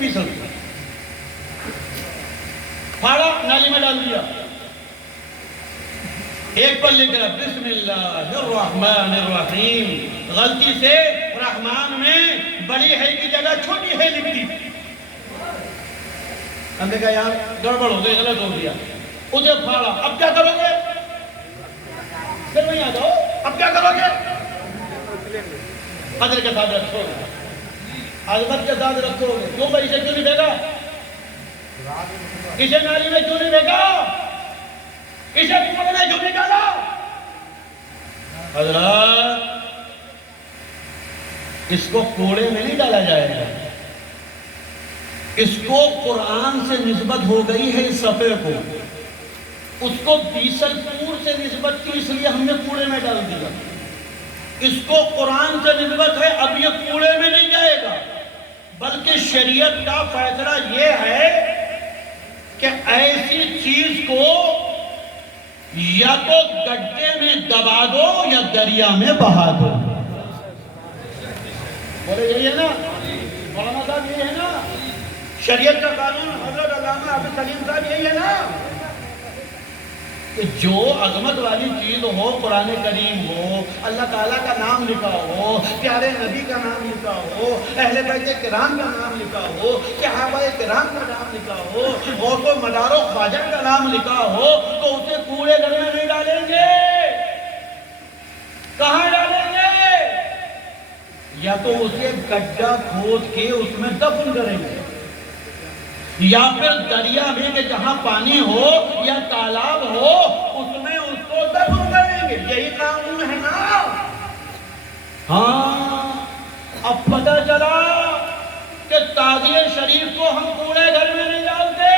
بھی سکتا پھاڑا نالی میں ڈال دیا ایک پر لکھ رہا بسم اللہ الرحمن الرحیم غلطی سے رحمان میں بڑی ہے کی جگہ چھوٹی ہے لکھ دی ہم نے کہا یار گڑبڑ ہو گئی غلط ہو گیا اسے پھاڑا اب کیا کرو گے پھر وہیں آ جاؤ اب کیا کرو گے قدر کے ساتھ رکھو گے عظمت کے ساتھ رکھو گے کیوں بھائی اسے کیوں نہیں بھیگا اسے نالی میں کیوں نہیں بھیگا اسے کنویں میں کیوں نکالا حضرات اس کو کوڑے میں نہیں ڈالا جائے گا اس کو قرآن سے نسبت ہو گئی ہے اس صفحے کو اس کو بیسل پور سے نسبت کی اس لیے ہم نے کوڑے میں ڈال دیا اس کو قرآن سے نسبت ہے اب یہ کوڑے میں نہیں جائے گا بلکہ شریعت کا فیصلہ یہ ہے کہ ایسی چیز کو یا تو گڈھے میں دبا دو یا دریا میں بہا دو بولے یہی ہے نا مولانا صاحب یہی ہے نا شریعت کا قانون حضرت علامہ حافظ سلیم صاحب یہی ہے نا کہ جو عظمت والی چیز ہو قرآن کریم ہو اللہ تعالیٰ کا نام لکھا ہو پیارے نبی کا نام لکھا ہو اہل بیت کرام کا نام لکھا ہو صحابہ کرام کا نام لکھا ہو غوث و مدار و خواجہ کا نام لکھا ہو تو اسے کوڑے گھر میں نہیں ڈالیں گے کہاں ڈالیں گے یا تو اسے گڈھا کھود کے اس میں دفن کریں گے یا پھر دریا میں کہ جہاں پانی ہو یا تالاب ہو اس میں اس کو دفن کریں گے یہی قانون ہے نا ہاں اب پتہ چلا کہ تعزیہ شریف کو ہم کوڑے گھر میں نہیں ڈالتے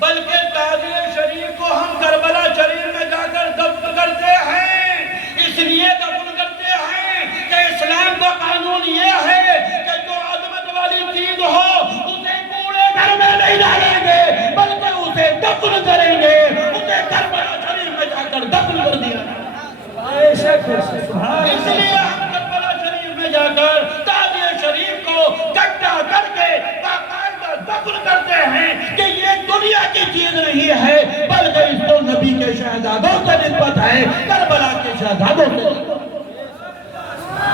بلکہ تعزیہ شریف کو ہم کربلا شریف میں جا کر دفن کرتے ہیں اس لیے دفن کرتے ہیں کہ اسلام کا قانون یہ ہے کہ جو عظمت والی چیز ہو اسے گھر میں نہیں ڈالیں گے بلکہ اسے دفن کریں گے اسے کربلا شریف میں جا کر دفن کر دیا اس لیے ہم کربلا شریف میں جا کر تعزیہ شریف کو گڈھا کر کے باقاعدہ دفن کرتے ہیں کہ یہ دنیا کی چیز نہیں ہے بلکہ اس کو نبی کے شہزادوں سے نسبت ہے کربلا کے شہزادوں سے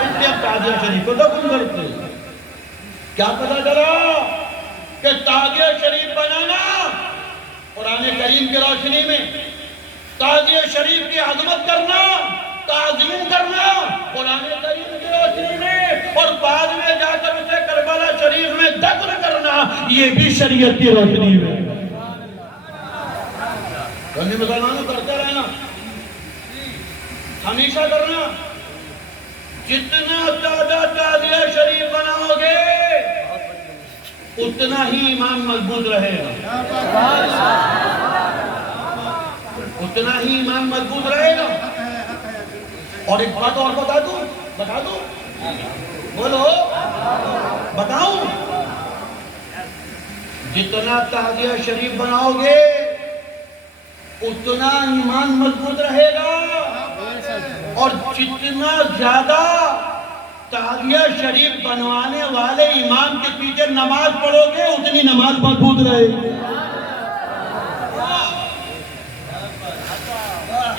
اس لیے ہم تعزیہ شریف کو دفن کرتے ہیں کیا پتہ چلا کہ تعزیہ شریف بنانا قرآن کریم کی روشنی میں تعزیہ شریف کی عظمت کرنا تعظیم کرنا قرآن کریم کی روشنی میں اور بعد میں جا کر اسے کربلا شریف میں دفن کرنا یہ بھی شریعت کی روشنی میں مسلمانوں کرتے رہنا ہمیشہ کرنا جتنا زیادہ تعزیہ شریف بناؤ گے اتنا ہی ایمان مضبوط رہے گا اتنا ہی ایمان مضبوط رہے گا اور ایک بات اور بتا دوں بولو بتاؤں جتنا تعزیہ شریف بناؤ گے اتنا ایمان مضبوط رہے گا اور جتنا زیادہ تعزیہ شریف بنوانے والے امام کے پیچھے نماز پڑھو گے اتنی نماز مضبوط رہے گی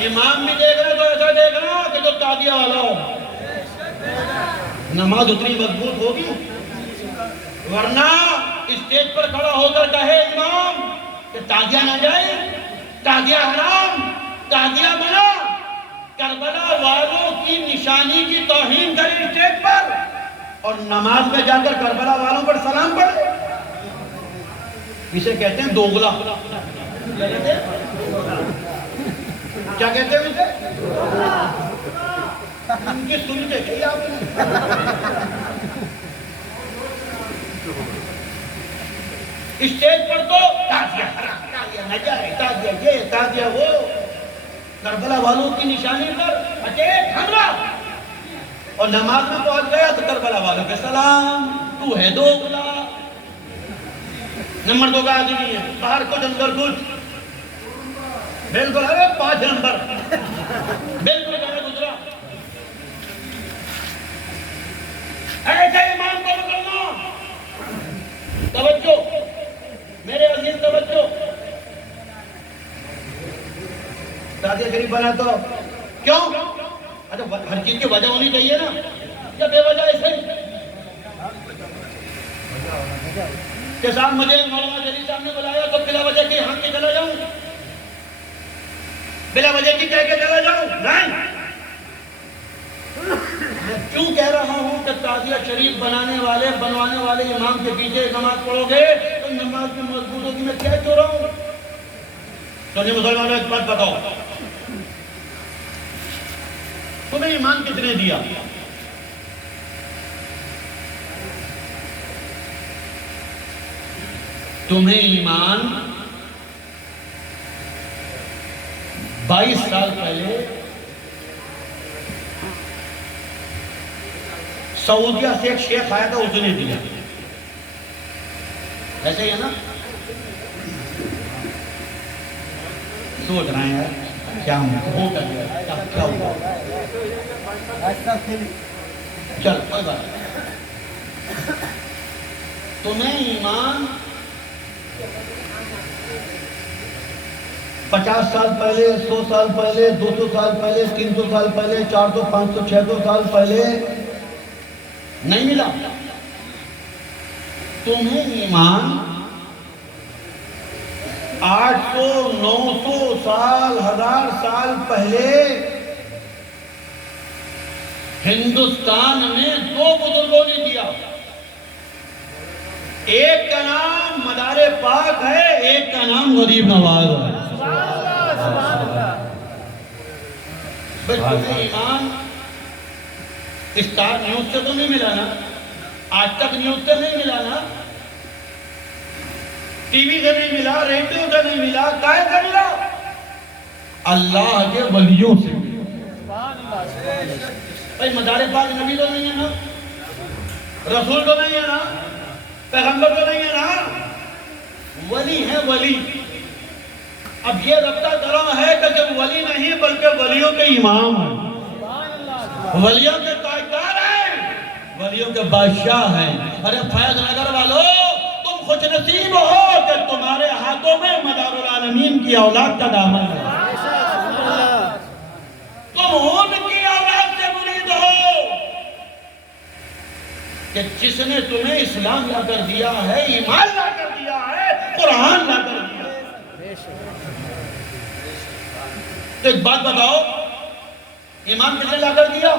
امام بھی دیکھ رہے تو ایسا دیکھ رہا کہ جو تعزیہ والا ہو نماز اتنی مضبوط ہوگی ورنہ اسٹیج پر کھڑا ہو کر کہے امام کہ تعزیہ نہ جائے تعزیہ حرام تعزیہ منع کربلا والوں کی نشانی کی توہین کرے اسٹیج پر اور نماز میں جا کر کربلا والوں پر سلام پڑھے اسے کہتے ہیں دوغلا کیا کہتے ہیں اسے ان کی سنتے کہی آپ نے اسٹیج پر تو تعزیہ حرام تعزیہ نہ جائے تعزیہ یہ تعزیہ وہ کربلا والوں کی نشانی پر اچھے حملہ اور نماز میں پہنچ گیا تو کربلا والوں کے سلام تو ہے دوغلا نمبر 2 کا آدمی ہے باہر کچھ اندر کچھ بالکل ہے 5 نمبر بالکل گزرا ایسے ایمان کو پکڑنا بنا تو کیوں؟ اچھا ہر چیز کی وجہ ہونی چاہیے نا، یا بے وجہ ایسے کہ صاحب مجھے مولانا جلی صاحب نے بلایا تو بلا وجہ کی ہم کے چلا جاؤں، بلا وجہ کی کہہ کے چلا جاؤں؟ نہیں، میں کیوں کہہ رہا ہوں کہ تعزیہ شریف بنانے والے بنوانے والے امام کے پیچھے نماز پڑھو گے تو نماز کی مضبوط ہوگی، میں کیا چو رہا ہوں؟ تو نہیں مسلمانوں ایک بات بتاؤ، تمہیں ایمان کس نے دیا؟ تمہیں ایمان 22 سال پہلے سعودیہ سے ایک شیخ آیا تھا، اس نے دیا، ایسے ہی ہے نا؟ سوچ رہے ہیں کیا ہو کیا ہوا؟ چل کوئی بات نہیں، تمہیں ایمان 50 سال پہلے، 100 سال پہلے، 200 سال پہلے، 300 سال پہلے، 400، 500، 600 سال پہلے نہیں ملا، تمہیں ایمان 800، 900 سال، 1000 سال پہلے ہندوستان میں 2 بزرگوں نے دیا، ایک کا نام مدار پاک ہے، ایک کا نام غریب نواز ہے۔ تمہیں ایمان اسٹار نیوز سے تو نہیں ملا نا، آج تک نیوز سے نہیں ملا نا، ٹی وی سے نہیں ملا، ریڈیو سے نہیں ملا، کائے سے ملا؟ اللہ کے ولیوں سے ملا۔ بھائی مدار پاک نبی تو نہیں ہے نا، رسول تو نہیں ہے نا، پیغمبر تو نہیں ہے نا، ولی ہے ولی۔ اب یہ ربطہ کرم ہے کہ جب ولی نہیں بلکہ ولیوں کے امام ہیں، ولیوں کے تاجدار ہیں، ولیوں کے بادشاہ ہیں۔ ارے فیض نگر والو، تم خوش نصیب ہو کہ تمہارے ہاتھوں میں مدار العالمین کی اولاد کا دامن ہے، تم ان کی اولاد سے مرید ہو کہ جس نے تمہیں اسلام لا کر دیا ہے، ایمان لا کر دیا ہے، قرآن لا کر دیا ہے۔ تو ایک بات بتاؤ، ایمان کس نے لا کر دیا؟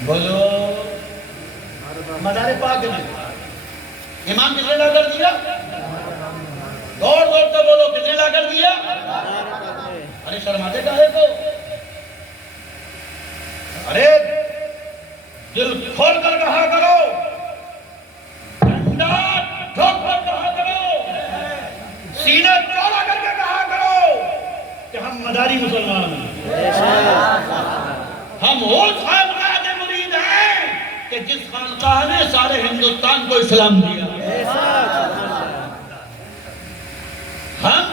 بولو، مدار پاک نے۔ ایمان کس نے لا کر دیا؟ دور دور سے بولو، کس نے لا کر دیا؟ ارے شرماتے کہے تو، ارے دل کھول کر کہا کرو، ڈنڈا ٹھوک کر کہا کرو، سینہ چوڑا کر کے کہا کرو کہ ہم مداری مسلمان ہیں، ہم اس خانقاہ کے مرید ہیں کہ جس خانقاہ نے سارے ہندوستان کو اسلام دیا، ہم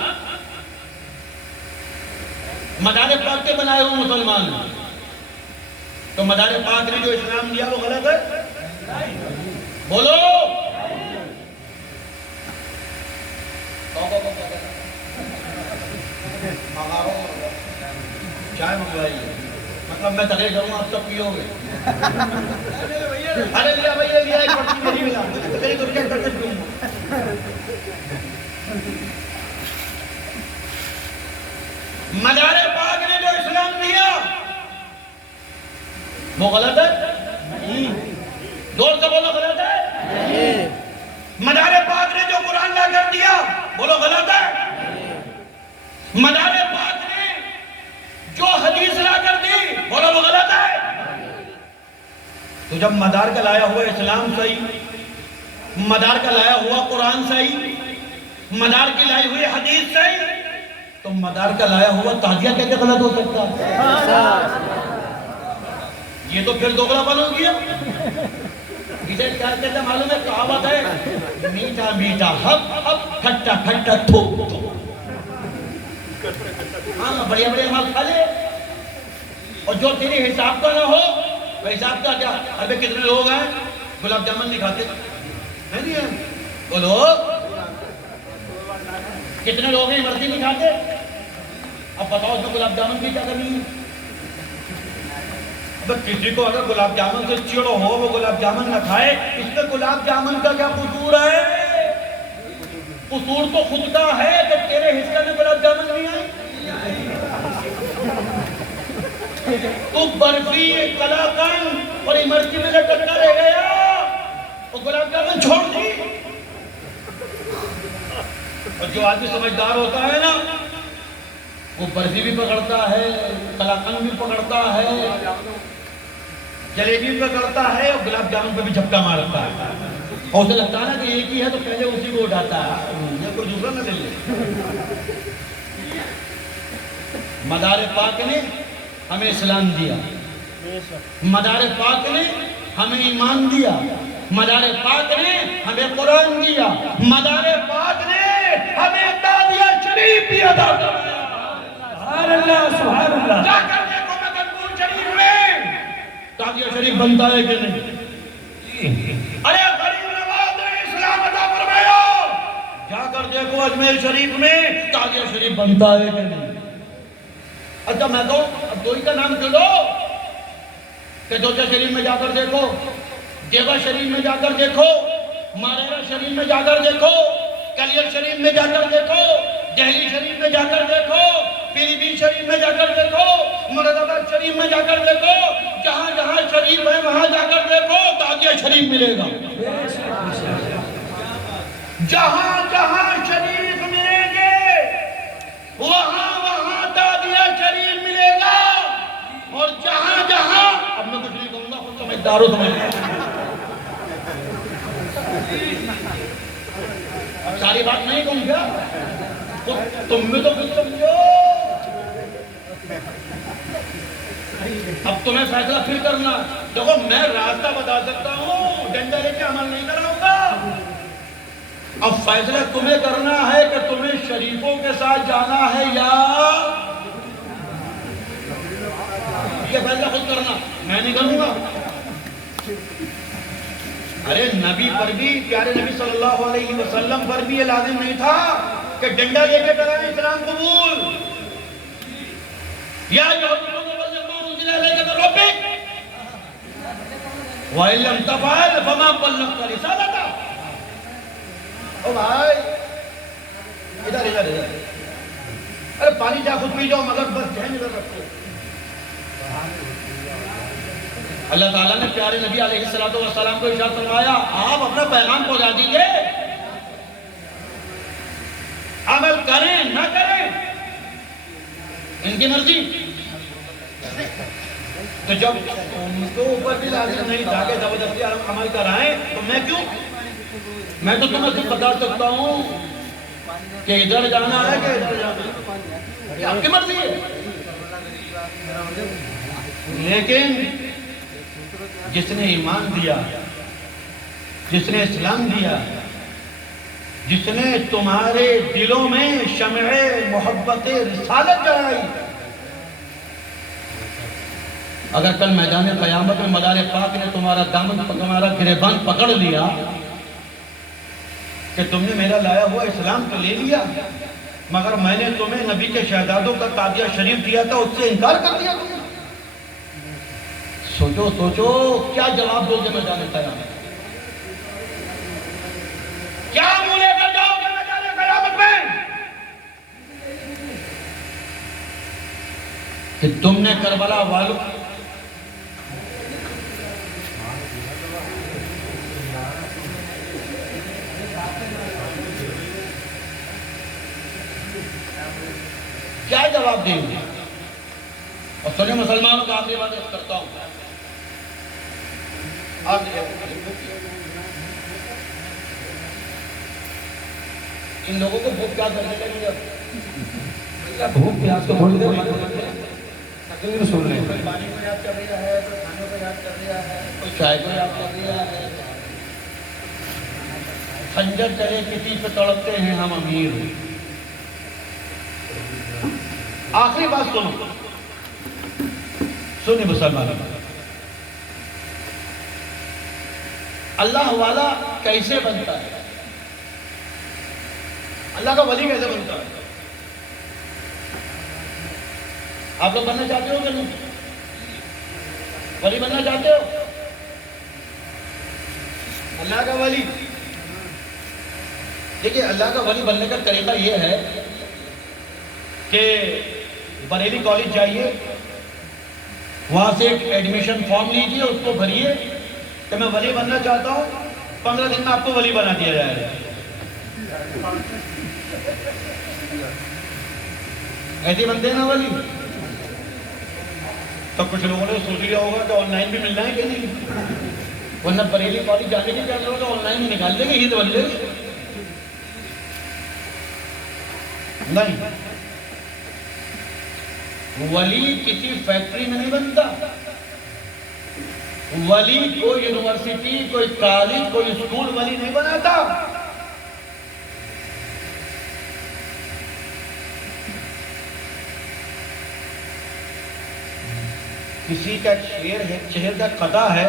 مدار پاک کے بنائے ہوئے مسلمان ہیں۔ تو مدار پاک نے جو اسلام دیا وہ غلط ہے؟ بولو، چائے منگوائی، مطلب میں تقریر کروں آپ سب پیو گے؟ ارے لیا بھائی، لیا ایک پرچی میری ملا، تیری تو ریجیکٹ کر کے پیوں گا۔ مدار پاک نے جو اسلام دیا وہ غلط ہے؟ دور سے بولو، غلط ہے؟ مدار پاک نے جو قرآن لا کر دیا بولو غلط ہے؟ مدار پاک نے جو حدیث لا کر دی بولو وہ غلط ہے؟ تو جب مدار کا لایا ہوا اسلام صحیح، مدار کا لایا ہوا قرآن صحیح، مدار کی لائی ہوئی حدیث صحیح، تو مدار کا لایا ہوا تعزیہ کیسے غلط ہو سکتا ہے؟ یہ تو پھر دوغلا پن ہو گیا۔ اسے کیا کہتے ہیں معلوم ہے؟ کہاوت ہے، میٹھا میٹھا حق حق، کھٹا کھٹا تھوک تھوک۔ ہاں بڑے بڑے مال کھا لے، اور جو تیری حساب کا نہ ہو وہ حساب کا کیا؟ ابھی کتنے لوگ ہیں گلاب جامن نہیں کھاتے؟ ہے نہیں ہے؟ بولو، کتنے لوگ ہیں امرتی نہیں کھاتے؟ اب بتاؤ اس میں گلاب جامن کی کیا کرنی ہے؟ اب کسی کو اگر گلاب جامن سے چڑ ہو وہ گلاب جامن نہ کھائے، اس میں گلاب جامن کا کیا قصور ہے؟ قصور تو خود کا ہے کہ تیرے حصے میں گلاب جامن نہیں آئی۔ تو برفی کلاکند اور امرتی میں لٹکتا رہ گیا اور گلاب جامن چھوڑ دی۔ اور جو آدمی سمجھدار ہوتا ہے نا وہ برفی بھی پکڑتا ہے، کلاکند بھی پکڑتا ہے، جلیبی بھی پکڑتا ہے اور گلاب جامن پہ بھی جھپکا مارتا ہے، اور اسے لگتا ہے نا کہ ایک ہی ہے تو پہلے اسی کو اٹھاتا ہے، یہ کوئی دوسرا نہ لے لے۔ مدار پاک نے ہمیں اسلام دیا، مدار پاک نے ہمیں ایمان دیا، مدار پاک نے ہمیں قرآن دیا، مدار پاک نے ہمیں تعزیہ شریف بھی ادا کروایا۔ سبحان اللہ سبحان اللہ۔ جا کر دیکھو مقبول شریف میں تعزیہ شریف بنتا ہے کہ نہیں؟ ارے غریب نواز نے اسلام عطا فرمایا، جا کر دیکھو اجمیر شریف میں تعزیہ شریف بنتا ہے کہ نہیں؟ اچھا میں تو اب دو ہی کا نام کر دو کہ جوجہ شریف میں جا کر دیکھو، دیوا شریف میں جا کر دیکھو، ماریرا شریف میں جا کر دیکھو، کلیل شریف میں جا کر دیکھو، دہلی شریف میں جا کر دیکھو، پیلی بھیت شریف میں جا کر دیکھو، مراد آباد شریف میں جا کر دیکھو، جہاں جہاں شریف ہے وہاں جا کر دیکھو تعزیہ شریف ملے گا۔ جہاں جہاں شریف ملیں گے وہاں وہاں تعزیہ شریف ملے گا، اور جہاں جہاں اب میں کچھ نہیں کہوں گا، خود سمجھدار ہو سمجھ اب ساری بات نہیں کہوں گا، تم بھی تو کچھ سمجھو۔ اب تمہیں فیصلہ پھر کرنا، دیکھو میں راستہ بتا سکتا ہوں، ڈنڈا لے کے عمل نہیں کراؤں گا۔ اب فیصلہ تمہیں کرنا ہے کہ تمہیں شریفوں کے ساتھ جانا ہے یا یہ فیصلہ خود کرنا، میں نہیں کروں گا۔ ارے نبی پر بھی، پیارے نبی صلی اللہ علیہ وسلم پر بھی یہ لازم نہیں تھا کہ ڈنڈا لے کے کرائیں اسلام قبول، یا وَإِن لَمْ تَفْعَلْ فَمَا بَلَّغْتَ رِسَالَتَهُ۔ او بھائی ادھر ادھر ادھر، ارے پانی جا خود پی جاؤ مگر بس ذہن ادھر رکھو۔ اللہ تعالیٰ نے پیارے نبی علیہ السلام کو ارشاد فرمایا آپ اپنا پیغام پہنچا دیجئے، عمل کریں نہ کریں ان کی مرضی۔ تو جب ان کو اوپر بھی لازم نہیں تھا کہ زبردستی عمل کرائیں تو میں کیوں؟ میں تو تمہیں صرف بتا سکتا ہوں کہ ادھر جانا ہے کہ ادھر جانا ہے، یہ آپ کی مرضی ہے۔ لیکن جس نے ایمان دیا، جس نے اسلام دیا، جس نے تمہارے دلوں میں شمع محبت رسالت جلائی، اگر کل میدان قیامت میں مدار پاک نے تمہارا دامن تمہارا گریبان پکڑ لیا کہ تم نے میرا لایا ہوا اسلام تو لے لیا مگر میں نے تمہیں نبی کے شہزادوں کا تعزیہ شریف دیا تھا اس سے انکار کر دیا، سوچو سوچو کیا جواب دو گے میدان قیامت؟ کیا منہ لے کر جاؤ گے میدان قیامت میں کہ تم نے کربلا والوں کیا جواب دیں گے؟ اور سنیں مسلمانوں کا آخری بات کرتا ہوں، ان لوگوں کو بھوک پیاس کرنے لگی، بھوک پیاس کو تھوڑی دیر تقریر سن رہے ہیں، کوئی پانی کو یاد کر رہا ہے، کوئی کھانے کو یاد کر رہا ہے، کوئی چائے کو یاد کر رہا ہے، خنجر چلے کسی پہ تڑپتے ہیں ہم امیر۔ آخری بات سنو، سنی مسلمان، اللہ والا کیسے بنتا ہے؟ اللہ کا ولی کیسے بنتا ہے؟ آپ لوگ بننا چاہتے ہو کہ نہیں؟ ولی بننا چاہتے ہو؟ اللہ کا ولی، دیکھیے اللہ کا ولی بننے کا طریقہ یہ ہے کہ بریلی کالج جائیے، وہاں سے ایک ایڈمیشن فارم لیجیے، اس کو بھریے کہ میں ولی بننا چاہتا ہوں، 15 دن میں آپ کو ولی بنا دیا جائے گا۔ ایسے بنتے ہیں نا ولی؟ تو کچھ لوگوں نے سوچ لیا ہوگا کہ آن لائن بھی ملنا ہے کہ نہیں، ورنہ بریلی کالج جانے کی کیا ضرورت ہے، آن لائن بھی نکال دیں گے، یہ تو بن جائے گی۔ نہیں، ولی کسی فیکٹری میں نہیں بنتا، ولی کوئی یونیورسٹی، کوئی کالج، کوئی اسکول ولی نہیں بناتا۔ کسی کا شعر کا قطع ہے